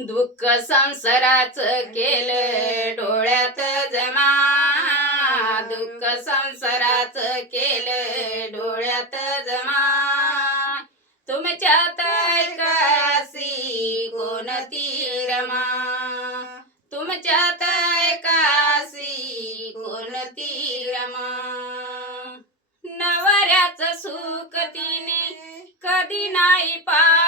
दुःख संसाराच केलं डोळ्यात जमा. दुःख संसाराच केलं डोळ्यात जमा. तुमच्या काशी कोणती रमा? तुमच्या काशी कोणती रमा? नवऱ्याच सुख तिने कधी नाही पा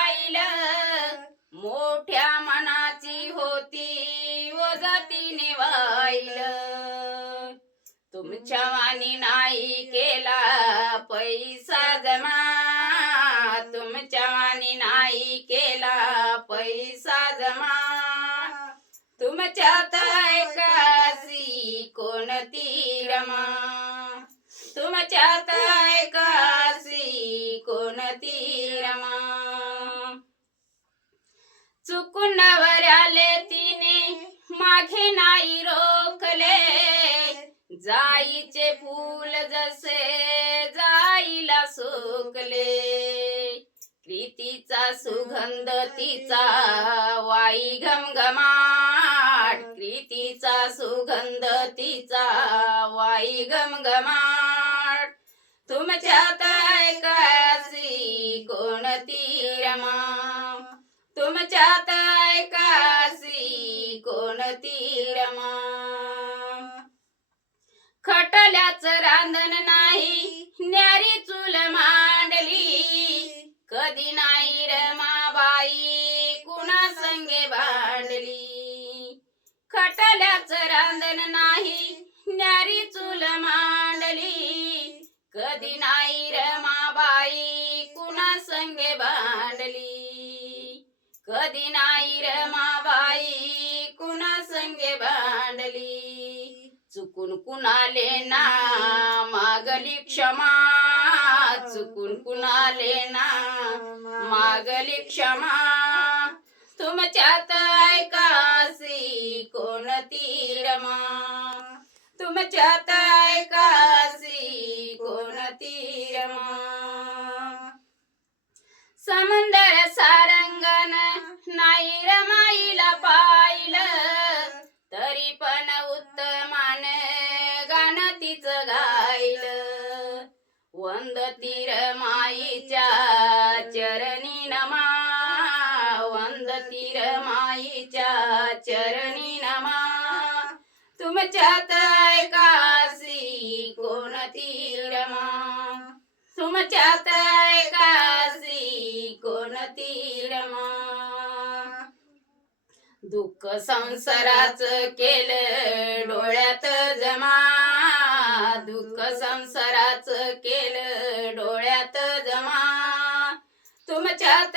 मनाची होती वजतीने वाईल तुमच्या वाणी नाही केला पैसा जमा. तुमच्या वाणी नाही केला पैसा जमा. तुमच्यात काशी कोणती रमा? तुमच्यात काशी कोणती रमा? चुकून नवऱ्याले तिने. मागे नाही रोखले. जाईचे फूल जसे जाईला सोकले. प्रीतीचा सुगंध तिचा वाई घमघमाट. प्रीतीचा सुगंध तिचा वाई घमघमाट. तुमच्या तय कोणती रमा? तुमच्यात काशी कोणती रमा खटल्याच रांधण नाही न्यारी चूल मांडली. कधी नाही रमाबाई कुणा संगे भांडली खटल्याच रांधण नाही न्यारी चूल मांडली. कधी नाही रमाबाई कधी नाही रमाबाई कुणा संगे भांडली? चुकून कुणाले ना मागली क्षमा? चुकून कुणाले ना मागली क्षमा? तुमच्यात ऐकासी कोणती रमा तुमच्यात ऐकासी कोणती रमा समंदर तिचं गायलं. वंदतीर रमाईच्या चरणी नमा. वंदतीर रमाईच्या चरणी नमा. तुमच्यात कासी कोणती रमा तुमच्यात दुःख संसाराच केलं डोळ्यात जमा. दुःख संसाराच केलं डोळ्यात जमा. तुमच्यात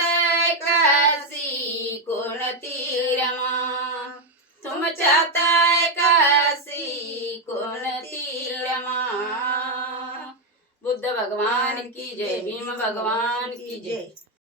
काशी कोणती रमा? तुमच्यात काशी कोणती रमा? बुद्ध भगवान की जय भीम भगवान की जय.